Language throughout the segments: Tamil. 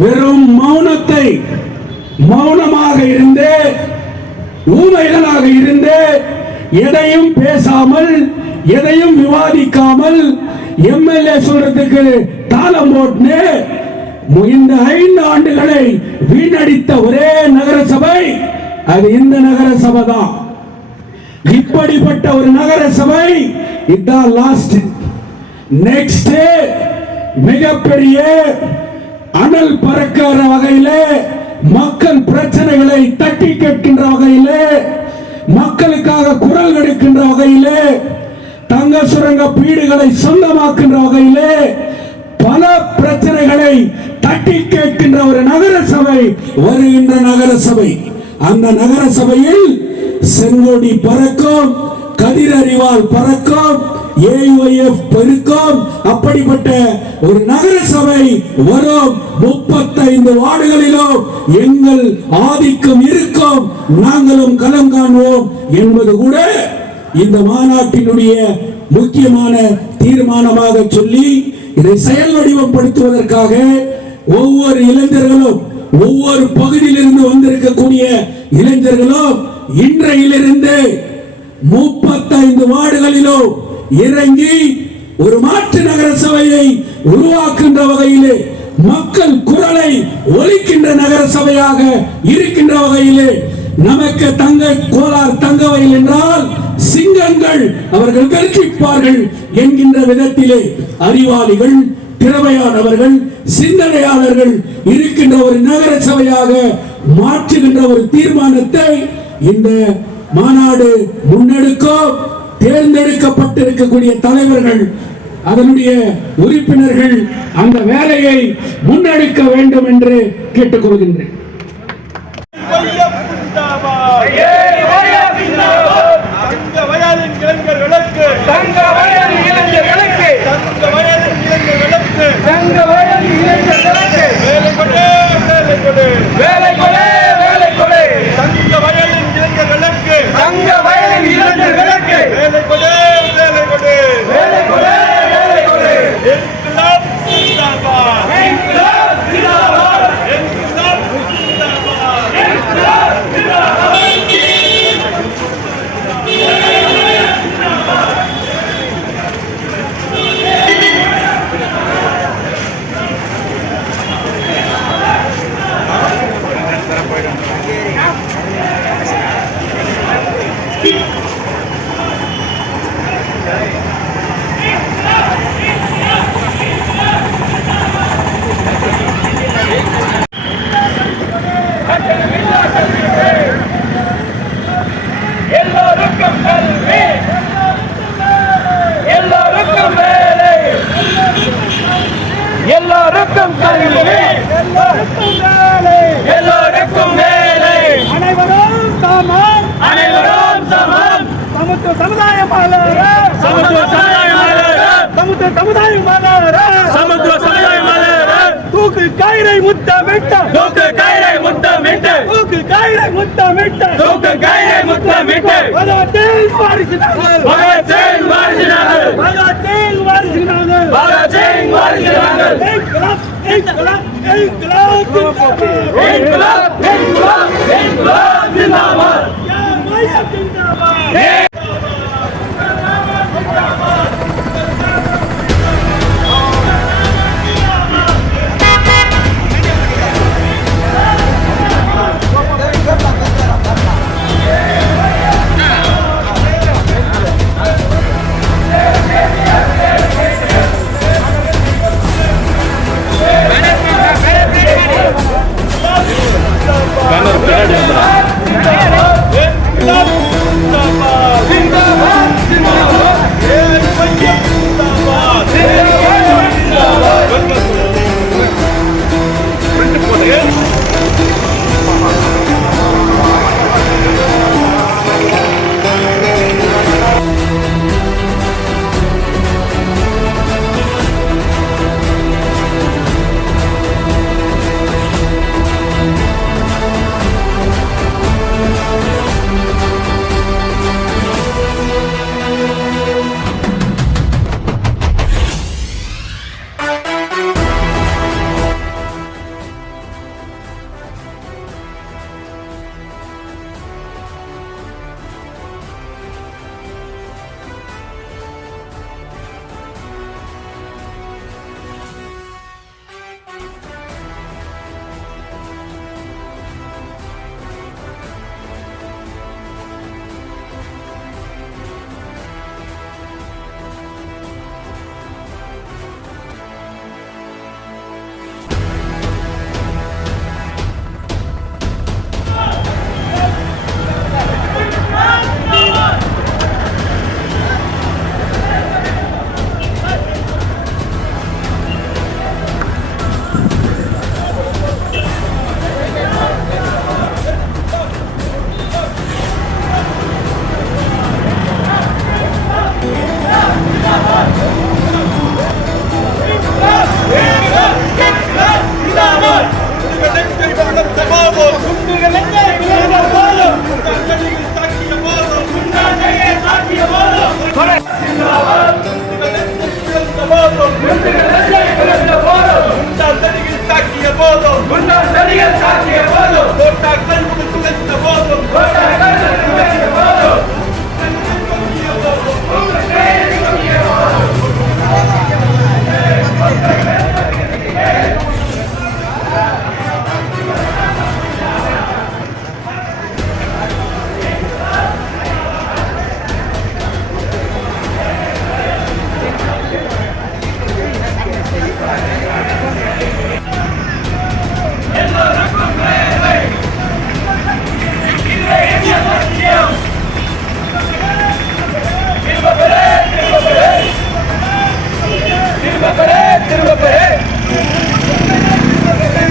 வெறும் மௌனத்தை மௌனமாக இருந்து ஊமைகளாக இருந்து எதையும் பேசாமல் எதையும் விவாதிக்காமல் எம்எல்ஏ சொல்றதுக்கு தாளம் போட்டு இந்த 5 ஆண்டுகளை வீணடித்த ஒரே நகரசபை அது இந்த நகரசபை தான். இப்படிப்பட்ட ஒரு நகரசபை இதுதான் லாஸ்ட். நெக்ஸ்ட் மிகப்பெரிய அனல் பறக்கிற வகையிலே மக்கள் பிரச்சனைகளை தட்டி கேட்கின்ற வகையிலே மக்களுக்காக குரல் எடுக்கின்ற வகையிலே தங்க சுரங்க பீடுகளை சொந்தமாக்கின்ற வகையிலே பல பிரச்சனைகளை தட்டி கேட்கின்ற ஒரு நகரசபை வருகின்ற நகரசபை. அந்த நகரசபையில் செங்கோடி பறக்கும், கதிரறிவால் பறக்கும், AYF பெருக்கும். அப்படிப்பட்ட ஒரு நகரசபை வரும். 35 வார்டுகளிலும் எங்கள் ஆதிக்கம் இருக்கும், நாங்களும் களம் காண்போம் என்பது கூட இந்த மாநாட்டினுடைய முக்கியமான தீர்மானமாக சொல்லி இதை செயல் வடிவப்படுத்துவதற்காக ஒவ்வொரு இளைஞர்களும் ஒவ்வொரு பகுதியிலிருந்து வந்திருக்கக்கூடிய இளைஞர்களும் இன்றையிலிருந்து 35 வார்டுகளிலும் இறங்கி ஒரு மாற்று நகர சபையை உருவாக்குகின்ற வகையிலே மக்கள் குரலை ஒலிக்கின்ற நகர சபையாக இருக்கின்ற வகையிலே நமக்கு கோலார் தங்கவயல் என்றால் சிங்கங்கள் அவர்கள் கற்பிப்பார்கள் என்கின்ற விதத்திலே அறிவாளிகள், திறமையானவர்கள், சிந்தனையாளர்கள் இருக்கின்ற ஒரு நகர சபையாக மாற்றுகின்ற ஒரு தீர்மானத்தை இந்த மாநாடு முன்னெடுக்கும். தேர்ந்தெடுக்கப்பட்டிருக்கக்கூடிய தலைவர்கள், அதனுடைய உறுப்பினர்கள் அந்த வேலையை முன்னெடுக்க வேண்டும் என்று கேட்டுக்கொள்கின்றேன். தூக்கு கயிறை முத்தமிட்ட பகவத்தில் வாரிசுனார்கள்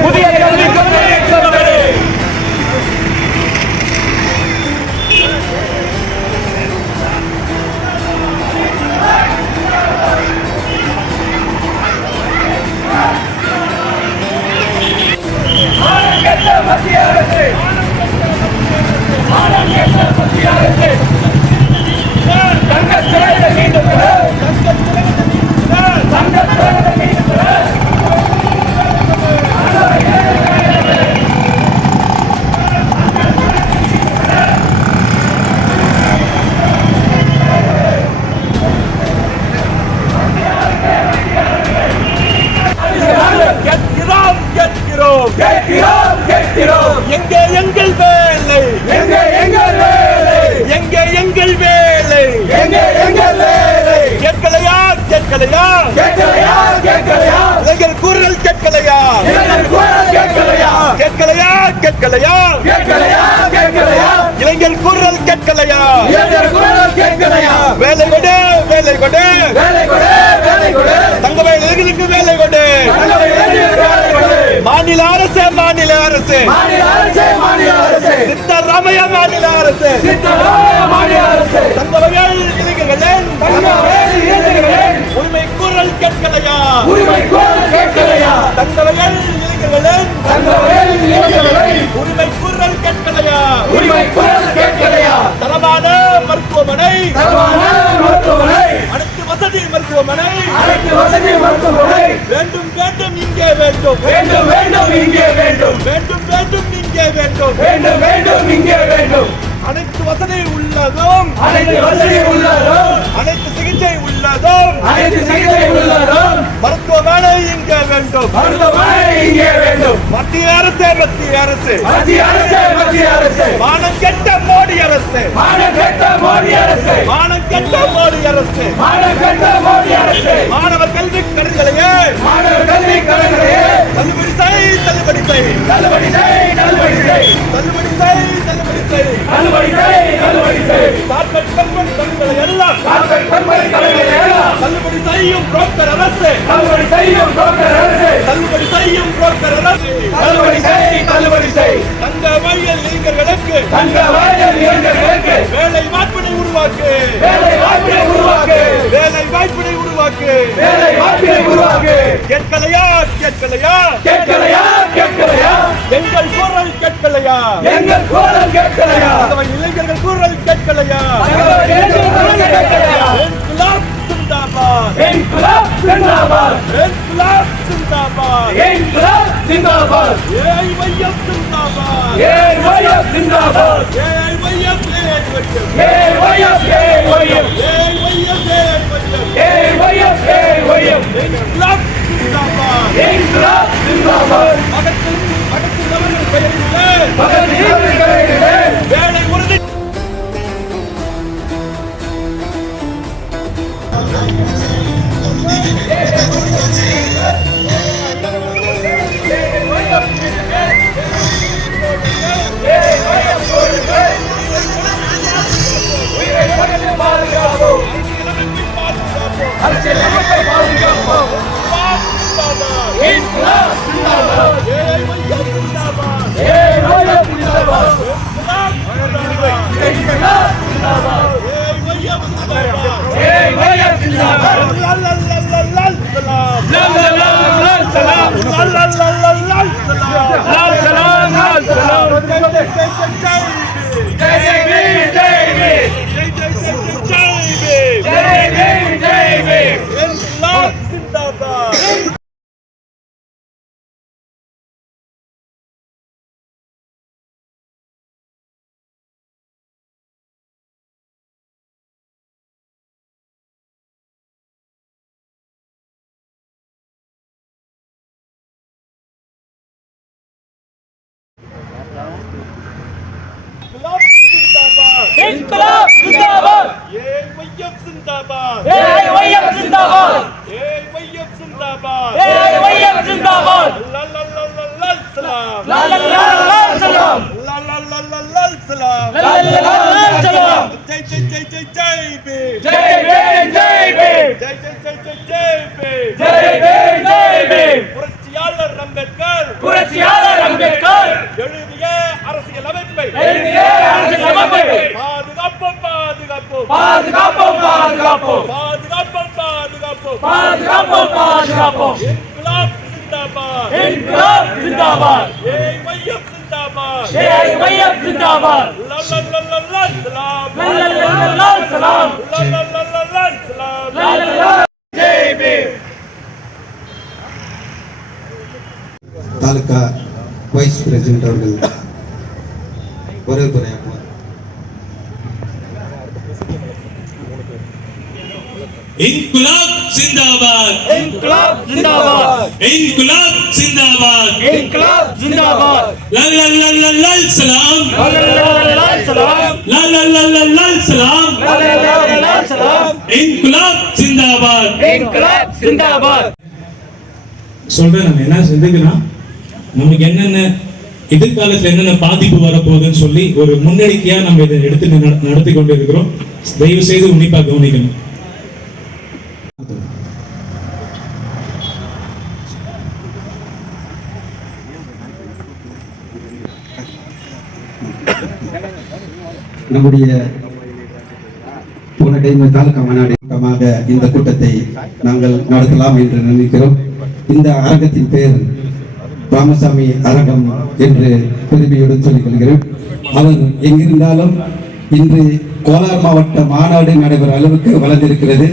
புதிய கல்விக் கொள்கையை திரும்பப்பெறு. மத்திய அரசு தங்கச்சிலையை மீண்டும் பெற. தங்கச்சிலையை மீண்டும் பெற. கேட்கிறோம். எங்கே எங்கள் வேலை? எங்கே எங்கள் வேலை? எங்கே எங்கள் வேலை? எங்கே எங்கள் வேலை? கேட்கலையா? கேட்கலையா? கேட்கலையா? கேட்கலையா? எங்கள் குரல் கேட்கலையா? எங்கள் குரல் கேட்கலையா? கேட்கலையா? கேட்கலையா? கேட்கலையா? கேட்கலையா? இளைஞர் குரல் கேட்கலையா? இளைஞர் குரல் கேட்கலையா? வேலை கொடு, வேலை கொடு, வேலை கொடு, வேலை கொடு. தங்கவேல் இளைஞர்களுக்கு வேலை கொடு. மாநில அரசு, மாநில அரசு, மாநில அரசு, மாநில அரசு. சித்தராமையா மாநில அரசு, சித்தராமையா மாநில அரசு. தங்கவேல் இளைஞர்களின், தங்கவேல் இளைஞர்களின் உரிமை குரல் கேட்கலையா? உரிமை குரல் கேட்கலையா? தங்கவேல் இளைஞர்களின், தங்கவேல் இளைஞர்களின் உரிமை குரல் கேட்கலையா? உரிமை குரல் கேட்கலையா? தரமான மருத்துவமனை, தரமான மருத்துவமனை, அனைத்து வசதி மருத்துவமனை, அனைத்து வசதி மருத்துவமனை வேண்டும், வேண்டும், இங்கே வேண்டும், வேண்டும், வேண்டும், இங்கே வேண்டும், வேண்டும், வேண்டும், இங்கே வேண்டும், வேண்டும், வேண்டும், இங்கே வேண்டும். அனைத்து வசதி உள்ளதும், அனைத்து வசதி உள்ளதும், அனைத்து சிகிச்சை உள்ளதும், அனைத்து சிகிச்சை உள்ளதும் மருத்துவமனை இங்கே வேண்டும், மருத்துவமனை இங்கே வேண்டும். மத்திய அரசு, மத்திய அரசு, மத்திய அரசு, மத்திய அரசு. மானம் கெட்ட மோடி அரசு, மானம் கெட்ட மோடி அரசு, மானம் கெட்ட மோடி அரசு, மானம் கெட்ட மோடி அரசு. மாணவர் கல்வி கடன்களையே, மாணவர் கல்வி கடன்களையே தள்ளுபடி செய், தள்ளுபடி செய், தள்ளுபடி செய், தள்ளுபடி செய், தள்ளுபடி செய், தள்ளுபடி செய், தள்ளுபடி செய், தள்ளுபடி செய். கார்ப்பரேட் கம்பெனி கடன்களை எல்லாம், கார்ப்பரேட் கம்பெனி கடன்களை எல்லாம் தள்ளுபடி செய்யும் புரோக்கர் அரசு, தள்ளுபடி செய்யும் புரோக்கர் அரசு, தள்ளுபடி செய்யும் புரோக்கர் அரசு. தள்ளுபடி செய், தள்ளுபடி செய். தங்க வயல் இளைஞர்களுக்கு, தங்க வயல் இளைஞர்களுக்கு வேலை வாய்ப்பினை உருவாக்கு, வேலை வாய்ப்பினை உருவாக்கு, வேலை வாய்ப்பினை உருவாக்கு, வேலை வாய்ப்பினை உருவாக்கு. கேட்கலையா? கேட்கலையா? கேட்கலையா? கேட்கலையா? எங்கள் குரல் கேட்கலையா? எங்கள் குரல் கேட்கலையா? இளைஞர்கள் குரல் கேட்கலையா? இளைஞர்கள் குரல் கேட்கலையா? இன்குலாப் ஜிந்தாபாத், இன்குலாப் ஜிந்தாபாத், இன்குலாப் ஜிந்தாபாத், இன்குலாப் ஜிந்தாபாத். ஏஐஒய்எம் ஜிந்தாபாத், ஏஐஒய்எம் ஜிந்தாபாத், ஏஐஒய்எம், ஏஐஒய்எம், ஏஐஒய்எம், ஏஐஒய்எம், ஏஐஒய்எம், ஏஐஒய்எம். இன்குலாப் ஜிந்தாபாத், இன்குலாப் ஜிந்தாபாத். மகத்தில் அவர்கள் பெயரிலே, மகத்தில் அவர்கள் பெயரிலே வேலை உறுதி. Jai இன்குலாப் ஜிந்தாபாத் ஏஐஒய்எஃப் ஜிந்தாபாத் ஏஐஒய்எஃப் ஜிந்தாபாத் ஏஐஒய்எஃப் ஜிந்தாபாத் ஏஐஒய்எஃப் ஜிந்தாபாத் லல்லல்லல்லல் சலாம் லல்லல்லல் சலாம் லல்லல்லல்லல் சலாம் லல்லல்லல் சலாம் ஜெய் ஜெய் ஜெய் ஜெய் ஜெய் பீம் ஜெய் பீம் ஜெய் பீம் ஜெய் ஜெய் ஜெய் ஜெய் ஜெய் பீம் ஜெய் பீம் ஜெய் பீம் புரட்சியாளர் அம்பேத்கர் புரட்சியாளர் அம்பேத்கர் எழுதிய அரசியல் அமைப்பை பாதுகாப்போம் பாதுகாப்போம் பாதுகாப்போம் பாதுகாப்போம் பாதுகாப்போம் பாதுகாப்போம் பாதுகாப்போம் பாதுகாப்போம் இன்குலாப் ஜிந்தாபாத் இன்குலாப் ஜிந்தாபாத் ஏஐஒய்எஃப் ஜிந்தாபாத் ஏஐஒய்எஃப் ஜிந்தாபாத் லல்லல்லல்லல் சலாம் லல்லல்லல் சலாம் லல்லல்லல்லல் சலாம் லல்லல்லல் ஜெய் பீம் தாலுகா வைஸ் பிரசிடென்ட் அவர்கள் வரவேற்புரையாற்றுவார். इनकलाब जिंदाबाद இன்குலாப் ஜிந்தாபாத் इनकलाब जिंदाबाद இன்குலாப் ஜிந்தாபாத் लाल लाल लाल लाल लाल सलाम லல்லல்லல் சலாம் लाल लाल लाल लाल लाल सलाम லல்லல்லல் சலாம் इनकलाब जिंदाबाद இன்குலாப் ஜிந்தாபாத் சொல்றேன். நம்ம என்ன செஞ்சுக்கணும், நமக்கு என்னென்ன எதிர்காலத்தில் என்னென்ன பாதிப்பு வரப்போகுதுன்னு சொல்லி ஒரு முன்னெச்சரிக்கையா நம்ம இதை எடுத்து நடத்தி கொண்டு இருக்கிறோம். தயவு செய்து உன்னிப்பா கவனிக்கணும். நம்முடைய போன டைம் தாலுகா மாநாடு இந்த கூட்டத்தை நாங்கள் நடத்தலாம் என்று நினைக்கிறோம். இந்த அரங்கத்தின் பெயர் ராமசாமி அரங்கம் என்று பெருமையுடன் சொல்லிக் கொள்கிறேன். அவர் எங்கிருந்தாலும் இன்று கோலார் மாவட்ட மாநாடு நடைபெற அளவுக்கு வளர்ந்திருக்கிறது.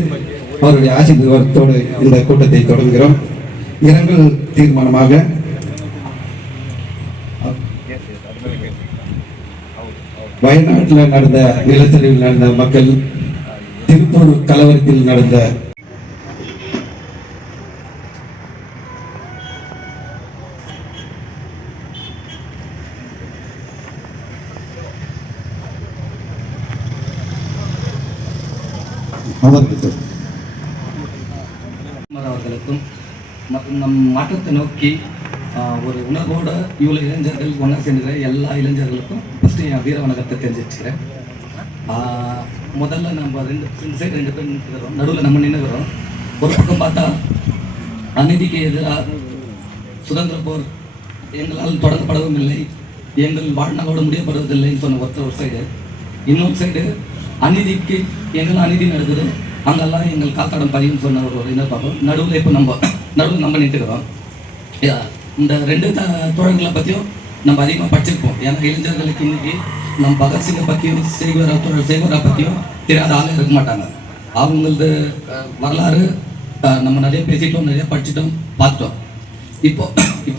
அவருடைய ஆசீர்வாதத்தோடு இந்த கூட்டத்தை தொடங்குகிறோம். இரங்கல் தீர்மானமாக வயநாட்டில் நடந்த நிலச்சரிவில் நடந்த மக்கள், திருப்பூர் கலவரத்தில் நடந்த அவர்களுக்கும் மற்றும் நம் மாற்றத்தை நோக்கி ஒரு உணர்வோடு இவ்வளோ இளைஞர்கள் ஒன்றா சேர்ந்துக்கிற எல்லா இளைஞர்களுக்கும் ஃபஸ்ட்டு என் வீர வணக்கத்தை தெரிஞ்சிச்சுக்கிறேன். முதல்ல நம்ம ரெண்டு சைடு 2 பேர் நின்றுக்கிறோம், நடுவில் நம்ம நின்றுக்கிறோம். ஒரு பக்கம் பார்த்தா அநீதிக்கு எதிராக சுதந்திர போர் எங்களால் தொடங்கப்படவும் இல்லை, எங்கள் வாழ்நாளோடு முடியப்படுவதில்லைன்னு சொன்ன ஒரு சைடு. இன்னொரு சைடு அநீதிக்கு எங்கெல்லாம் அநீதி நடக்குது அங்கெல்லாம் எங்கள் காத்தாடம் பதிவுன்னு சொன்ன ஒரு என்ன பார்ப்போம். நடுவில் இப்போ நம்ம நின்றுக்கிறோம். இந்த 2 தோழர்களை பற்றியும் நம்ம அதிகமாக படிச்சிருப்போம். ஏன்னா இளைஞர்களுக்கு இன்னைக்கு நம்ம பகத்சிங்கை பற்றியும் சேகரா பற்றியும் தெரியாத ஆளே இருக்க மாட்டாங்க. அவங்களது வரலாறு நம்ம நிறைய பேசிட்டோம், நிறைய படிச்சிட்டோம், பார்த்துட்டோம். இப்போ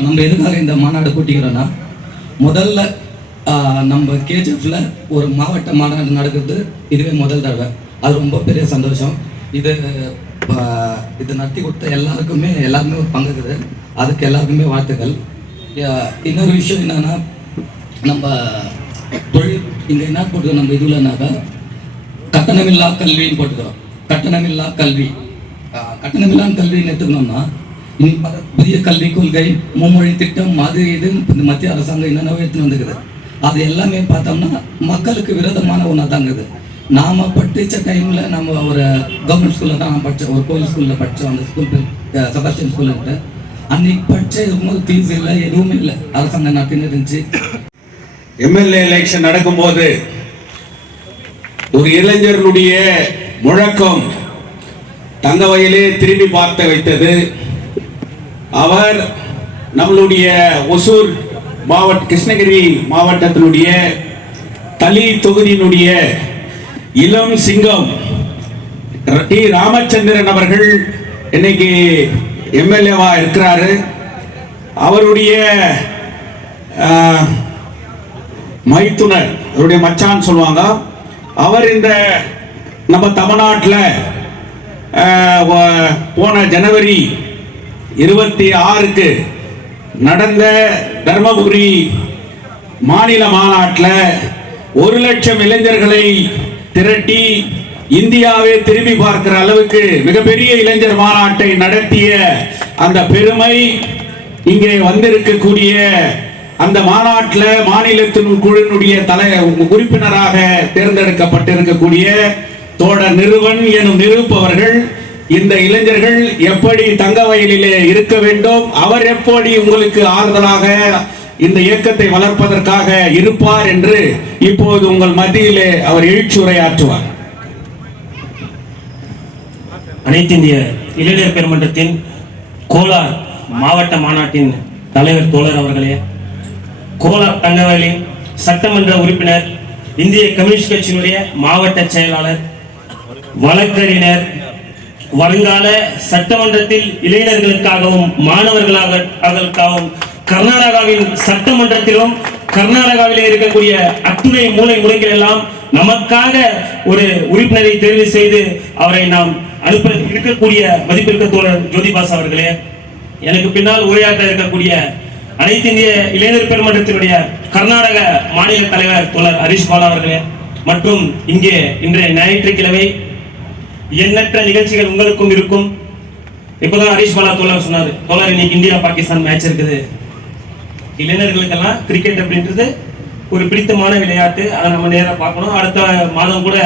நம்ம எதுக்காக இந்த மாநாடு கூட்டிக்கிறோன்னா, முதல்ல நம்ம கேஜிஎஃப்ல ஒரு மாவட்ட மாநாடு நடக்குது. இதுவே முதல் தடவை. அது ரொம்ப பெரிய சந்தோஷம். இது நடத்தி கொடுத்த எல்லாருமே ஒரு பங்குக்குது. அதுக்கு எல்லாருக்குமே வாழ்த்துக்கள். இன்னொரு விஷயம் என்னன்னா, நம்ம தொழில் இங்கே என்ன போட்டுக்கிறோம், நம்ம இதுலனாக்கா கட்டணமில்லா கல்வின்னு போட்டுக்கிறோம். கட்டணமில்லா கல்வின்னு எடுத்துக்கணும்னா, இன்னைக்கு புதிய கல்விக் கொள்கை, மும்மொழி திட்டம், அது இது இந்த மத்திய அரசாங்கம் என்னென்ன எடுத்துன்னு வந்துக்குது. அது எல்லாமே பார்த்தோம்னா மக்களுக்கு விரோதமான ஒன்றா தாங்குது. நாம் படித்த டைமில் நம்ம ஒரு கவர்மெண்ட் ஸ்கூலில் தான் நான் படித்தேன். ஒரு கோயில் ஸ்கூலில் படித்தோம். அந்த ஸ்கூல் பேர் செபாஸ்டியன் ஸ்கூல்ட்டு. அன்னைக்கு படித்த இருக்கும்போது ஃபீஸ் இல்லை, எதுவுமே இல்லை. அரசாங்கம் நடத்தினு இருந்துச்சு. எம்எல்ஏ எலெக்ஷன் நடக்கும்போது ஒரு இளைஞர்களுடைய முழக்கம் தங்கவயலே திரும்பி பார்த்து வைத்தது. அவர் நம்மளுடைய ஒசூர் மாவட்ட, கிருஷ்ணகிரி மாவட்டத்தினுடைய தளி தொகுதியினுடைய இளம் சிங்கம் டி ராமச்சந்திரன் அவர்கள் இன்னைக்கு எம்எல்ஏவா இருக்கிறாரு. அவருடைய மைத்துனர், அவருடைய மச்சான் சொல்லுவாங்க. அவர் இந்த நம்ம தமிழ்நாட்டில் போன ஜனவரி 26க்கு நடந்த தர்மபுரி மாநில மாநாட்டில் 1,00,000 இளைஞர்களை திரட்டி இந்தியாவை திரும்பி பார்க்கிற அளவுக்கு மிகப்பெரிய இளைஞர் மாநாட்டை நடத்திய அந்த பெருமை இங்கே வந்திருக்கக்கூடிய அந்த மாநாட்டில் மாநிலத்தின் குழுவினுடைய உறுப்பினராக தேர்ந்தெடுக்கப்பட்டிருக்கக்கூடிய தோழர் நிறுவன் எனும் நிரூபவர்கள் இந்த இளைஞர்கள் எப்படி தங்கவயலிலே இருக்க வேண்டும், அவர் எப்படி உங்களுக்கு ஆறுதலாக இந்த இயக்கத்தை வளர்ப்பதற்காக இருப்பார் என்று இப்போது உங்கள் மத்தியிலே அவர் எழுச்சியுரையாற்றுவார். அனைத்து இந்திய இளைஞர் பெருமன்றத்தின் கோலார் மாவட்ட மாநாட்டின் தலைவர் தோழர் அவர்களே, கோலார் தங்கவயலின் சட்டமன்ற உறுப்பினர், இந்திய கம்யூனிஸ்ட் கட்சியினுடைய மாவட்ட செயலாளர், வழக்கறிஞர், வருங்கால சட்டமன்றத்தில் இளைஞர்களுக்காகவும் மாணவர்களுக்காகவும் கர்நாடகாவின் சட்டமன்றத்திலும் கர்நாடகாவிலே இருக்கக்கூடிய அத்துணை மூலை முறைகள் எல்லாம் நமக்காக ஒரு உறுப்பினரை தேர்வு செய்து அவரை நாம் அனுப்ப இருக்கக்கூடிய மதிப்பிற்க தோழர் ஜோதிபாஸ் அவர்களே, எனக்கு பின்னால் உரையாற்ற இருக்கக்கூடிய அனைத்து இந்திய இளைஞர் பெருமன்றத்தினுடைய கர்நாடக மாநில தலைவர் தோழர் ஹரிஷ் பாலா அவர்களே, மற்றும் இங்கே இன்றைய ஞாயிற்றுக்கிழமை எண்ணற்ற நிகழ்ச்சிகள் உங்களுக்கும் இருக்கும். இப்போதான் ஹரிஷ் பாலா தோழர் சொன்னார், தோழர் இன்னைக்கு இந்தியா பாகிஸ்தான் மேட்ச் இருக்குது. இளைஞர்களுக்கெல்லாம் கிரிக்கெட் அப்படின்றது ஒரு பிடித்தமான விளையாட்டு, அதை நம்ம நேராக பார்க்கணும். அடுத்த மாதம் கூட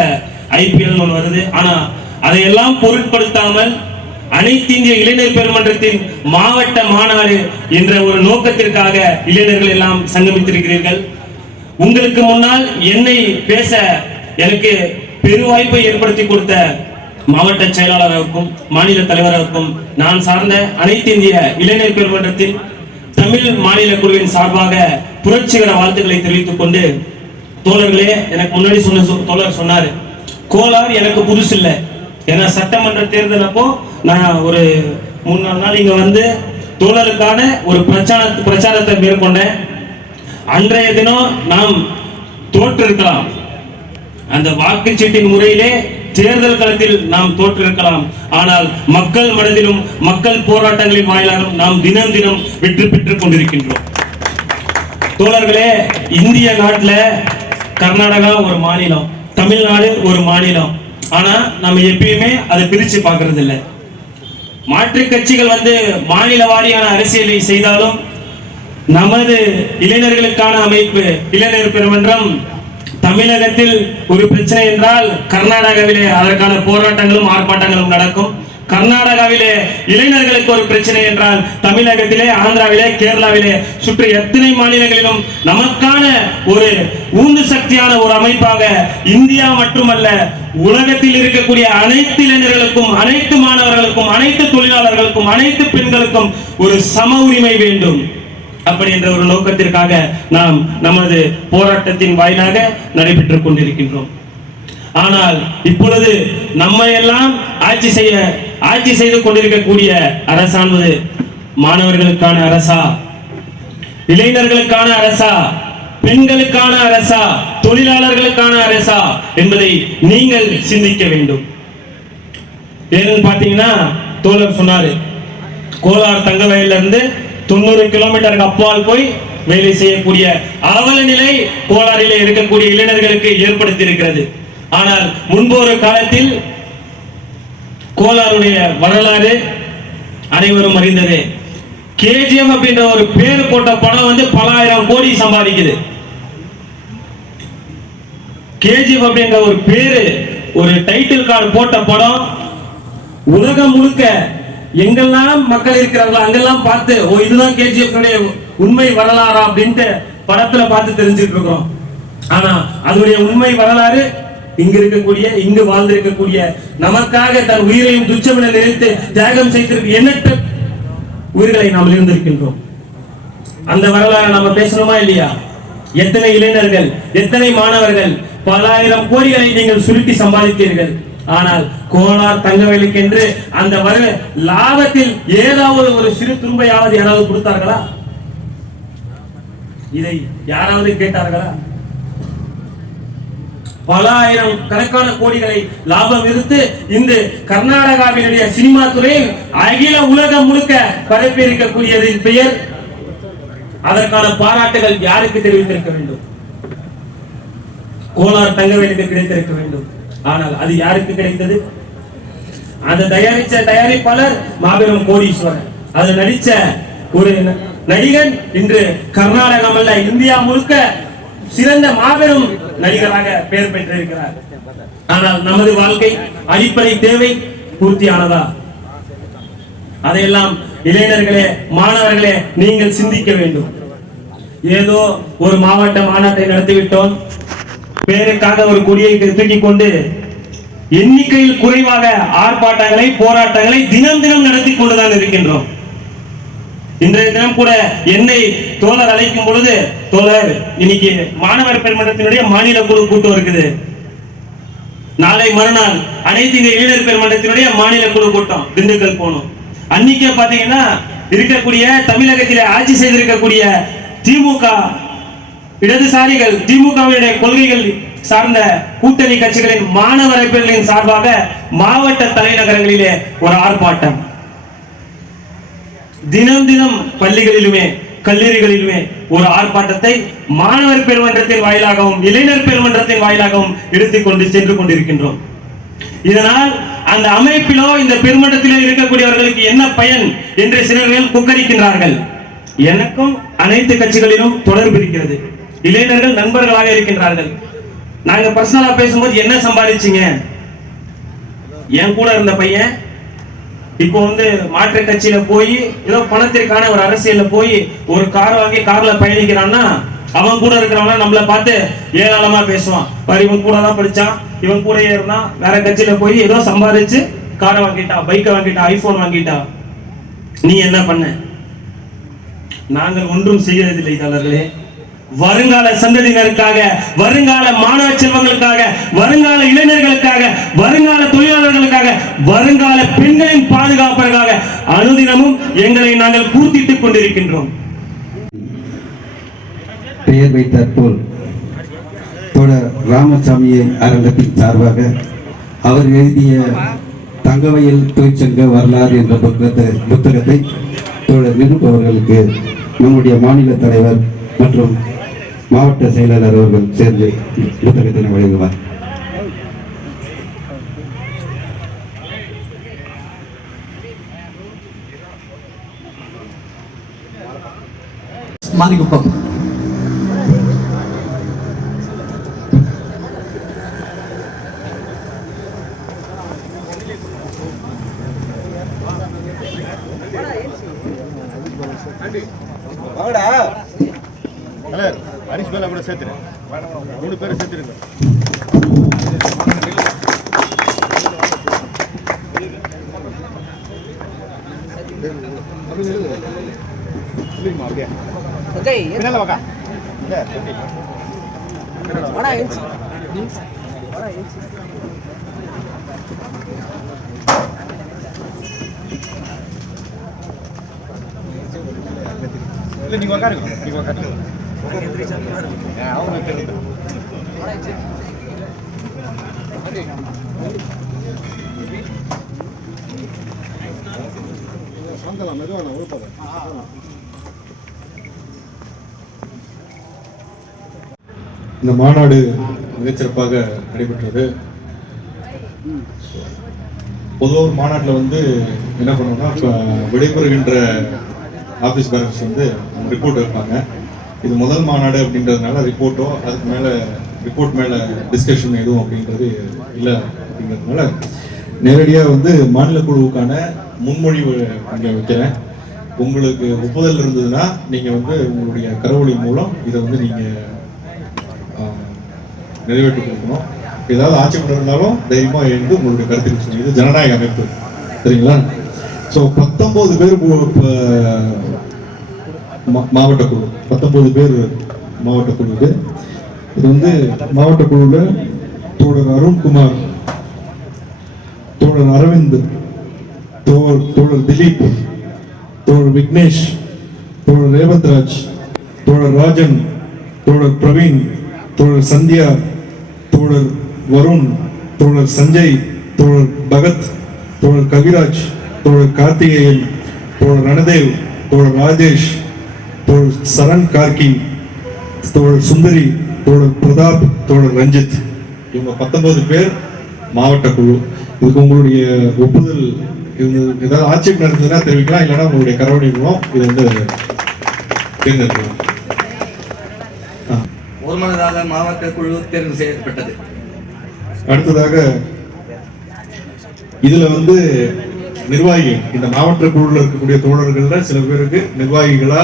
IPL ஒன்று வருது. ஆனா அதையெல்லாம் பொருட்படுத்தாமல் அனைத்து இந்திய இளைஞர் பெருமன்றத்தின் மாவட்ட மாநாடு என்ற ஒரு நோக்கத்திற்காக இளைஞர்கள் எல்லாம் சங்கமித்திருக்கிறீர்கள். உங்களுக்கு முன்னால் என்னை பேச எனக்கு பெருவாய்ப்பை ஏற்படுத்தி கொடுத்த மாவட்ட செயலாளருக்கும் மாநில தலைவருக்கும் நான் சார்ந்த அனைத்து இந்திய இளைஞர் பெருமன்றத்தின் தமிழ் மாநில குழுவின் சார்பாக புரட்சிகர வாழ்த்துக்களை தெரிவித்துக் கொண்டு, தோழர்களே, எனக்கு முன்னாடி தோழர் சொன்னாரு, கோலார் எனக்கு புதுசு இல்லை. ஏன்னா சட்டமன்ற தேர்தல் அப்போ நான் ஒரு 3-4 நாள் இங்க வந்து தோழருக்கான ஒரு பிரச்சாரத்தை மேற்கொண்டேன். அன்றைய தினம் நாம் தோற்றிருக்கலாம், அந்த வாக்குச்சீட்டின் முறையிலே தேர்தல் களத்தில் நாம் தோற்றிருக்கலாம். ஆனால் மக்கள் மனதிலும் மக்கள் போராட்டங்களின் வாயிலாகவும் நாம் தினம் தினம் வெற்றி பெற்றுக் கொண்டிருக்கின்றோம். தோழர்களே, இந்திய நாட்டுல கர்நாடகா ஒரு மாநிலம், தமிழ்நாடு ஒரு மாநிலம். ஆனா நம்ம எப்பயுமே அதை பிரிச்சு பார்க்கறது இல்லை. மாற்று கட்சிகள் வந்து மாநில வாரியான அரசியலை செய்தாலும் நமது இளைஞர்களுக்கான அமைப்பு இளைஞர் பெருமன்றம் தமிழகத்தில் ஒரு பிரச்சனை என்றால் கர்நாடகாவிலே அதற்கான போராட்டங்களும் ஆர்ப்பாட்டங்களும் நடக்கும். கர்நாடகாவிலே இளைஞர்களுக்கு ஒரு பிரச்சனை என்றால் தமிழகத்திலே, ஆந்திராவிலே, கேரளாவிலே சுற்றி எத்தனை மாநிலங்களிலும் நமக்கான ஒரு ஊந்து சக்தியான ஒரு அமைப்பாக இந்தியா மட்டுமல்ல உலகத்தில் இருக்கக்கூடிய அனைத்து இளைஞர்களுக்கும், அனைத்து மாணவர்களுக்கும், அனைத்து தொழிலாளர்களுக்கும், அனைத்து பெண்களுக்கும் ஒரு சம உரிமை வேண்டும். அப்படி என்ற ஒரு நோக்கத்திற்காக நாம் நமது போராட்டத்தின் வாயிலாக நடைபெற்றுக் கொண்டிருக்கின்றோம். ஆனால் இப்பொழுது நம்ம எல்லாம் ஆட்சி செய்து கொண்டிருக்கக்கூடிய அரசானது மாணவர்களுக்கான அரசா, இளைஞர்களுக்கான அரசா, பெண்களுக்கான அரசா, தொழிலாளர்களுக்கான அரசா என்பதை நீங்கள் சிந்திக்க வேண்டும். ஏன்னு பாத்தீங்கன்னா தோழர் சொன்னாரு, கோலார் தங்கவயல்ல இருந்து 90 கிலோமீட்டருக்கு அப்பால் போய் வேலை செய்யக்கூடிய அவல நிலை கோலாரிலே இருக்கக்கூடிய இளைஞர்களுக்கு ஏற்படுத்தி இருக்கிறது. ஆனால் முன்பு ஒரு காலத்தில் கோலாருடைய வரலாறு அனைவரும் அறிந்தது. KGF அப்படின்ற ஒரு பேரு போட்ட படம் வந்து பல ஆயிரம் கோடி சம்பாதிக்குது. KGF அப்படின்ற ஒரு பேரு, ஒரு டைட்டில் கார்டு போட்ட படம் உலகம் முழுக்க எங்கெல்லாம் மக்கள் இருக்கிறார்களோ அங்கெல்லாம் பார்த்து, ஓ இதுதான் KGF உண்மை வரலாறா அப்படின்ட்டு படத்துல பார்த்து தெரிஞ்சுட்டு இருக்கிறோம். ஆனா அதனுடைய உண்மை வரலாறு இங்கு வாழ்ந்திருக்கக்கூடிய நமக்காக தன் உயிரையும் துச்சமென நினைத்து தியாகம் செய்திருக்க எண்ணற்ற உயிர்களை நாம் இருந்திருக்கின்றோம். அந்த வரலாறு நம்ம பேசணுமா இல்லையா? எத்தனை இளைஞர்கள், எத்தனை மாணவர்கள், பல ஆயிரம் கோடிகளை நீங்கள் சுருட்டி சம்பாதித்தீர்கள். ஆனால் கோலார் தங்கவயலுக்கு என்று அந்த லாபத்தில் ஏதாவது ஒரு சிறு துரும்பையாவது யாராவது கொடுத்தார்களா? இதை யாராவது கேட்டார்களா? பல ஆயிரம் கணக்கான கோடிகளை லாபம் எடுத்து இந்த கர்நாடகாவினுடைய சினிமா துறையில் அகில உலகம் முழுக்க பரப்பி இருக்கக்கூடியதின் பெயர், அதற்கான பாராட்டுகள் யாருக்கு தெரிவித்திருக்க வேண்டும்? கோலார் தங்கவேலுக்கு கிடைத்திருக்க வேண்டும். ஆனால் அது யாருக்கு கிடைத்தது? அதை தயாரிச்ச தயாரிப்பாளர் மாபெரும் கோடீஸ்வரர், அது நடிச்ச ஒரு நடிகன் இன்று கர்நாடகம் அல்ல இந்தியா முழுக்க சிறந்த மாபெரும் நடிகராக பெயர் பெற்றிருக்கிறார். ஆனால் நமது வாழ்க்கை அடிப்படை தேவை பூர்த்தியானதா? அதையெல்லாம் இளைஞர்களே, மாணவர்களே, நீங்கள் சிந்திக்க வேண்டும். ஏதோ ஒரு மாவட்ட மாநாட்டை நடத்திவிட்டோம், பேருக்காக ஒரு கொடியை தூக்கிக் கொண்டு எண்ணிக்கையில் குறைவாக ஆர்ப்பாட்டங்களை, போராட்டங்களை தினம் தினம் நடத்தி கொண்டுதான் இருக்கின்றோம். இன்றைய தினம் கூட என்னை தோழர் அழைக்கும் பொழுது, தோழர் இன்னைக்கு மாணவர் பெருமன்றத்தினுடைய மாநில குழு கூட்டம் இருக்குது, நாளை மறுநாள் அனைத்து இந்திய இளைஞர் பெருமன்றத்தினுடைய மாநில குழு கூட்டம் திண்டுக்கல் போகணும். அன்னைக்கே பாத்தீங்கன்னா இருக்கக்கூடிய தமிழகத்திலே ஆட்சி செய்திருக்கக்கூடிய திமுக இடதுசாரிகள், திமுகவுடைய கொள்கைகள் சார்ந்த கூட்டணி கட்சிகளின் மாணவர் அமைப்புகளின் சார்பாக மாவட்ட தலைநகரங்களிலே ஒரு ஆர்ப்பாட்டம். தினம் தினம் பள்ளிகளிலுமே கல்லூரிகளிலுமே ஒரு ஆர்ப்பாட்டத்தை மாணவர் பெருமன்றத்தின் வாயிலாகவும் இளைஞர் பெருமன்றத்தின் வாயிலாகவும் எடுத்துக்கொண்டு சென்று கொண்டிருக்கின்றோம். இதனால் அந்த அமைப்பிலோ இந்த பெருமன்றத்திலோ இருக்கக்கூடியவர்களுக்கு என்ன பயன் என்று சிலர்கள் குக்கரிக்கின்றார்கள். எனக்கும் அனைத்து கட்சிகளிலும் தொடர்பு இருக்கிறது, இளைஞர்கள் நண்பர்களாக இருக்கின்றார்கள். நாங்க பர்சனலா பேசும்போது என்ன சம்பாதிச்சீங்க, என் கூட இருந்த பையன் இப்போ மாற்று கட்சியில போய் ஏதோ பணத்திற்கான ஒரு அரசியல்ல போய் ஒரு கார் வாங்கி கார்ல பயணிக்கிறான்னா, அவன் கூட இருக்கிறவங்க நம்மள பார்த்து ஏராளமா பேசுவான். இவன் கூட தான் படிச்சான், இவன் கூட ஏறினா, வேற கட்சியில போய் ஏதோ சம்பாதிச்சு காரை வாங்கிட்டா, பைக்கை வாங்கிட்டா, ஐபோன் வாங்கிட்டா. நீ என்ன பண்ண? நாங்கள் ஒன்றும் செய்யறதில்லை தோழர்களே. வருங்கால சந்ததியினருக்காக, வருங்கால மாணவ செல்வங்களுக்காக, வருங்கால இளைஞர்களுக்காக, வருங்கால தொழிலாளர்களுக்காக, வருங்கால பெண்களின் பாதுகாப்பிற்காக அனுதினமும் எங்களை நாங்கள் பூர்த்திட்டுக் கொண்டிருக்கின்றோம். பெயர் வைத்தார் போல் தோழர் ராமசாமியை அரங்கத்தின் சார்பாக அவர் எழுதிய தங்கவயல் தொழிற்சங்க வரலாறு என்ற புத்தகத்தை தோழர் நிருப் அவர்களுக்கு நம்முடைய மாநில தலைவர் மற்றும் மாவட்ட செயலாளர் அவர்கள் சேர்ந்து புத்தகத்தினை வழங்குவார். மாரிகுப்பம் ஹரிஷ் பேல கூட சேர்த்துரு, 3 பேரை சேர்த்துருங்க. பின்னால வாக்கா. இல்ல நீங்க உட்காருங்க, நீங்க உட்காருங்க. அவங்க தெரியுது. இந்த மாநாடு மிகச்சிறப்பாக நடைபெற்றது. பொதுவாக ஒரு மாநாட்டில் என்ன பண்ணுவோம்னா, இப்போ விடைபெறுகின்ற ஆஃபீஸ் பேரண்ட்ஸ் ரிப்போர்ட் வைப்பாங்க. இது முதல் மாநாடு அப்படின்றதுனால ரிப்போர்ட்டோ அதுக்கு மேலே ரிப்போர்ட் மேலே டிஸ்கஷன் எதுவும் அப்படின்றது இல்லை அப்படிங்கிறதுனால நேரடியாக மாநில குழுவுக்கான முன்மொழிவு இங்கே வைக்கிறேன். உங்களுக்கு ஒப்புதல் இருந்ததுன்னா நீங்கள் உங்களுடைய கரவொலி மூலம் இதை நீங்கள் நிறைவேற்றி கொடுக்கணும். ஏதாவது ஆட்சேபம் இருந்தாலும் தைரியமாக எழுந்து உங்களுடைய கருத்துக்கு சொல்லுங்க. இது ஜனநாயக அமைப்பு, சரிங்களா? ஸோ 19 பேர் மாவட்ட குழு, 19 பேர் மாவட்ட குழு. இது மாவட்ட குழுவில் தோழர் அருண்குமார், தோழர் அரவிந்த், தோழர் திலீப், தோழர் விக்னேஷ், தோழர் ரேவத்ராஜ், தோழர் ராஜன், தோழர் பிரவீன், தோழர் சந்தியா, தோழர் வருண், தோழர் சஞ்சய், தோழர் பகத், தோழர் கவிராஜ், தோழர் கார்த்திகேயன், தோழர் ரணதேவ், தோழர் ராஜேஷ், தோழர் சரண் கார்கி, தோழர் சுந்தரி, தோழர் பிரதாப், தோழர் ரஞ்சித், இவங்க 19 பேர் மாவட்ட குழு. இதுக்கு உங்களுடைய ஒப்புதல் ஏதாவது ஆட்சேபம் இருந்ததுன்னா தெரிவிக்கலாம், இல்லைன்னா உங்களுடைய கரவணை மூலம் இதை வந்து தேர்ந்தெடுக்கலாம். ஒருமனதாக மாவட்ட குழு தேர்வு செய்யப்பட்டது. அடுத்ததாக இதுல வந்து நிர்வாகிகள், இந்த மாவட்ட குழுவில் இருக்கக்கூடிய தோழர்கள்ல சில பேருக்கு நிர்வாகிகளா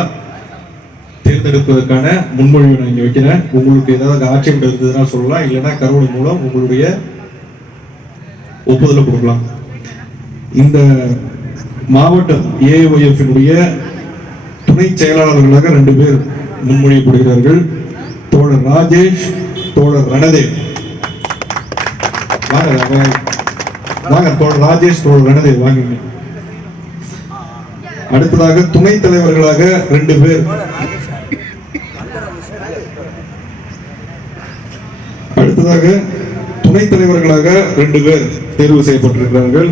தேர்ந்தெடுப்பதற்கான முன்மொழிவை நான் இங்க வைக்கிறேன். உங்களுக்கு ஏதாவது ஆட்சேபம் இருந்ததுன்னா சொல்லலாம், இல்லைன்னா கருவணை மூலம் உங்களுடைய ஒப்புதலை கொடுக்கலாம். இந்த மாவட்ட ஏஐஒய்எஃப் துணை செயலாளர்களாக 2 பேர் முன்மொழியப்படுகிறார்கள். தோழர் ராஜேஷ், தோழர் ரணதேவ். வாங்க தோழர் ராஜேஷ், தோழர் ரணதேவ் வாங்க. அடுத்ததாக துணைத் தலைவர்களாக 2 பேர். அடுத்ததாக துணைத் தலைவர்களாக 2 பேர் தேர்வு செய்யப்பட்டிருக்கிறார்கள்.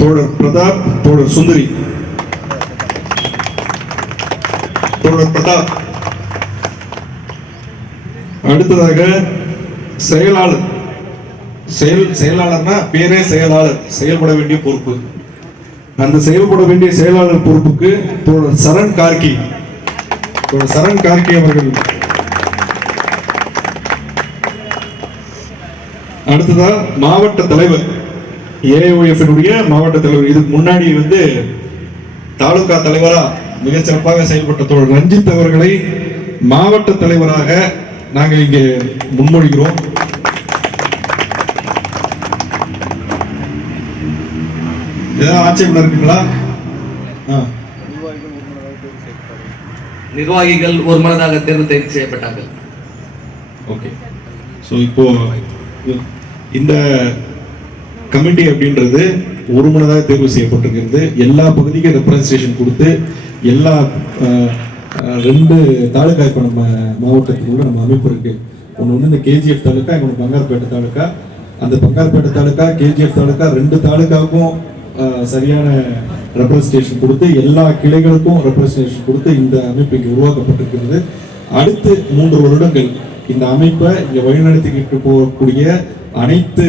தோழர் பிரதாப், தோழர் சுந்தரி. தோழர் பிரதாப். அடுத்ததாக செயலாளர். செயலாளர்னா பேரே செயலாளர், செயல்பட வேண்டிய பொறுப்பு. அந்த செயல்பட வேண்டிய செயலாளர் பொறுப்புக்கு தோழர் சரண் கார்கி. தோழர் சரண் கார்கி அவர்கள். அடுத்ததா மாவட்ட தலைவர், ஏஐஒய்எஃப் மாவட்ட தலைவர். இதுக்கு முன்னாடி வந்து தாலுகா தலைவரா மிகச் சிறப்பாக செயல்பட்ட தோழர் ரஞ்சித் அவர்களை மாவட்ட தலைவராக நாங்கள் இங்கே முன்மொழிகிறோம். ஏதாவது ஆட்சேபம் இருக்குங்களா? நிர்வாகிகள் ஒருமனதாக தேர்வு செய்யப்பட்டார்கள். ஓகே. ஸோ இப்போ இந்த கமிட்டி அப்படின்றது ஒருமனதாக தேர்வு செய்யப்பட்டிருக்கிறது. எல்லா பகுதிக்கும் ரெப்ரசன்டேஷன் கொடுத்து எல்லா 2 தாலுக்கா இப்போ நம்ம மாவட்டத்துக்குள்ள நம்ம அமைப்பு இருக்கு. ஒன்று வந்து இந்த கேஜிஎஃப் தாலுக்கா, இன்னொன்று பங்கார்பேட்டை தாலுக்கா. அந்த பங்கார்பேட்டை தாலுக்கா, கேஜிஎஃப் தாலுக்கா 2 தாலுக்காவுக்கும் சரியான ரெப்ரசன்டேஷன் கொடுத்து எல்லா கிளைகளுக்கும் ரெப்ரசன்டேஷன் கொடுத்து இந்த அமைப்பு இங்கே உருவாக்கப்பட்டிருக்கிறது. அடுத்து 3 வருடங்கள் இந்த அமைப்பை இங்கே வழிநடத்திக்கிட்டு போகக்கூடிய அனைத்து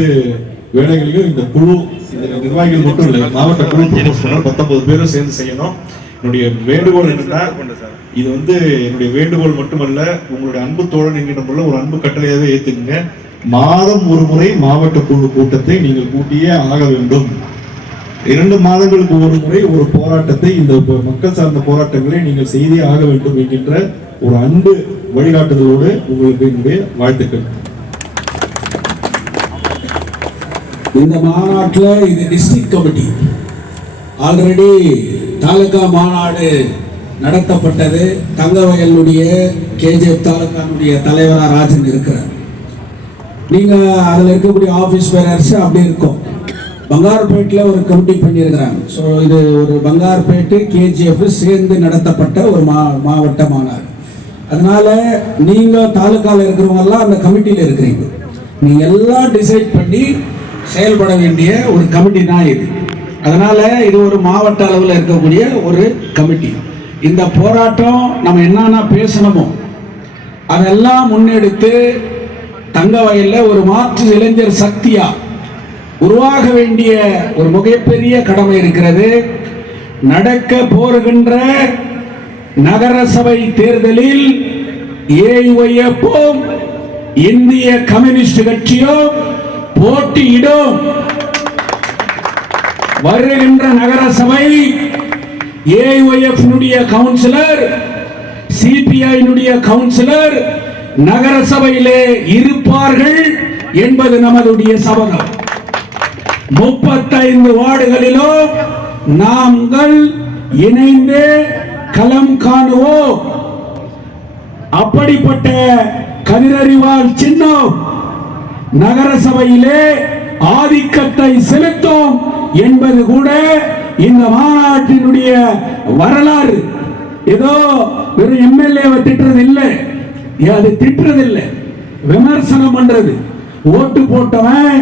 வேலைகளையும் இந்த குழு, இந்த நிர்வாகிகள் மட்டும் இல்லை, மாவட்ட குழு 19 பேரும் சேர்ந்து செய்யணும். என்னுடைய வேண்டுகோள் என்னன்னா, இது வந்து என்னுடைய வேண்டுகோள் மட்டுமல்ல, உங்களுடைய அன்பு தோழன் என்கிட்ட ஒரு அன்பு கட்டளையாகவே ஏற்றுக்குங்க. மாதம் ஒரு முறை மாவட்ட குழு கூட்டத்தை நீங்கள் கூட்டியே ஆக வேண்டும். 2 மாதங்களுக்கு ஒரு முறை ஒரு போராட்டத்தை, இந்த மக்கள் சார்ந்த போராட்டங்களை நீங்கள் செய்தே ஆக வேண்டும் என்கின்ற ஒரு அன்பு வழிகாட்டுதலோடு உங்களுக்கு என்னுடைய வாழ்த்துக்கள். இந்த மாநாட்டில் இது டிஸ்ட்ரிக்ட் கமிட்டி. ஆல்ரெடி தாலுகா மாநாடு நடத்தப்பட்டது. தங்கவயலுடைய கேஜிஎஃப் தாலுகானுடைய தலைவராக ராஜன் இருக்கிறார். நீங்கள் அதில் இருக்கக்கூடிய ஆஃபீஸ் பேரர்ஸ் அப்படி இருக்கும். பங்கார்பேட்டில் ஒரு கமிட்டி பண்ணியிருக்கிறாங்க. ஸோ இது ஒரு பங்கார்பேட்டு கேஜிஎஃப் சேர்ந்து நடத்தப்பட்ட ஒரு மாவட்ட மாநாடு. அதனால நீங்கள் தாலுக்காவில் இருக்கிறவங்கெல்லாம் அந்த கமிட்டியில் இருக்கிறீங்க. நீங்கள் எல்லாம் டிசைட் பண்ணி செயல்பட வேண்டிய ஒரு கமிட்டி தான் இது. அதனால இது ஒரு மாவட்ட அளவில் இருக்கக்கூடிய ஒரு கமிட்டி. இந்த போராட்டம் நம்ம என்னென்ன பேசணுமோ அதெல்லாம் முன்னெடுத்து தங்கவயலில் ஒரு மாற்று இளைஞர் சக்தியா உருவாக வேண்டிய ஒரு மிகப்பெரிய கடமை இருக்கிறது. நடக்க போகின்ற நகர சபை தேர்தலில் ஏஐஒய்எஃப்பும் இந்திய கம்யூனிஸ்ட் கட்சியும் போட்டியிடும். வருகின்ற நகர சபை ஏஐஒய்எஃப் கவுன்சிலர், சிபிஐ கவுன்சிலர் நகர சபையிலே இருப்பார்கள் என்பது நமதுடைய சபதம். 35 வார்டுகளிலும் நாங்கள் இணைந்து களம் காணுவோம். அப்படிப்பட்ட கதிரறிவால் சின்னம் நகர சபையிலே ஆதிக்கத்தை செலுத்தும் என்பது கூட இந்த மாநாட்டினுடைய வரலாறு. ஏதோ வெறும் எம்எல்ஏவை திட்டுறது இல்லை, அது திட்டுறது இல்லை, விமர்சனம் பண்றது. ஓட்டு போட்டவன்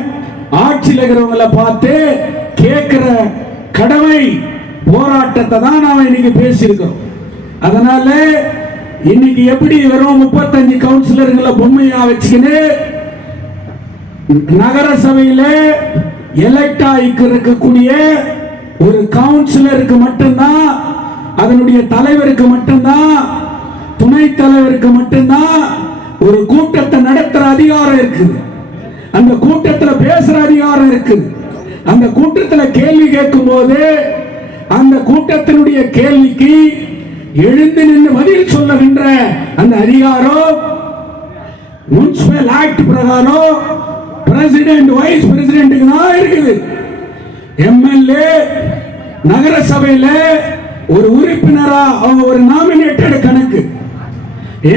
ஆட்சியில் இருக்கிறவங்களை பார்த்து கேட்கிற கடமை போராட்டத்தை தான் நாம இன்னைக்கு பேசியிருக்கிறோம். அதனால இன்னைக்கு எப்படி வெறும் 35 கவுன்சிலர்களை பொம்மையா வச்சுக்கின்னு நகர சபையில எலெக்ட் ஆகி இருக்கக்கூடிய ஒரு கவுன்சிலருக்கு மட்டும்தான், அதனுடைய தலைவருக்கு மட்டும்தான், துணை தலைவருக்கு மட்டும்தான் ஒரு கூட்டத்தை நடத்துற அதிகாரம் இருக்குது. அந்த கூட்டத்தில் பேசுற அதிகாரம் இருக்குது. அந்த கூட்டத்தில் கேள்வி கேட்கும் போது அந்த கூட்டத்தினுடைய கேள்விக்கு எழுந்து நின்று பதில் சொல்லுகின்ற அந்த அதிகாரம் முனிசிபல் ஆக்ட் பிரகாரம் பிரசிடென்ட் வைஸ் பிரசிடென்ட்டுக்கு தான் இருக்குது. எம்எல்ஏ நகர சபையில ஒரு உறுப்பினரா அவங்க ஒரு நாமினேட்டட் கணக்கு,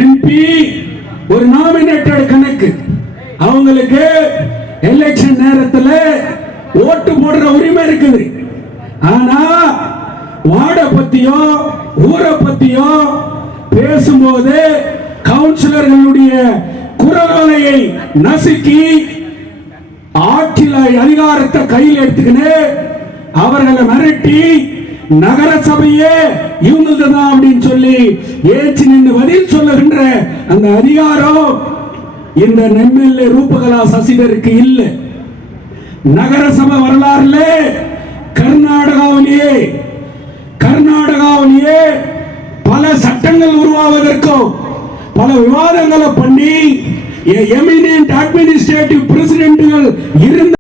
எம்பி ஒரு நாமினேட்டட் கணக்கு. அவங்களுக்கு எலெக்ஷன் நேரத்தில் ஓட்டு போடுற உரிமை இருக்குது. ஆனா வார்டை பத்தியோ ஊரை பத்தியோ பேசும்போது கவுன்சிலர்களுடைய குரலையை நசுக்கி ஆட்சியில் அதிகாரத்தை கையில் எடுத்துக்கின்னு அவர்களை மிரட்டி நகர சபையே இவங்கதான் அப்படின்னு சொல்லி ஏற்றி நின்று பதில் சொல்லுகின்ற அந்த அதிகாரம் இந்த எம்எல்ஏ ரூபகலா சசிதருக்கு இல்லை. நகர சபை வரலாறுல கர்நாடகாவிலேயே பல சட்டங்கள் உருவாவதற்கும் பல விவாதங்களை பண்ணி எமினன்ட் அட்மினிஸ்ட்ரேட்டிவ் பிரசிடென்ட்கள் இருந்த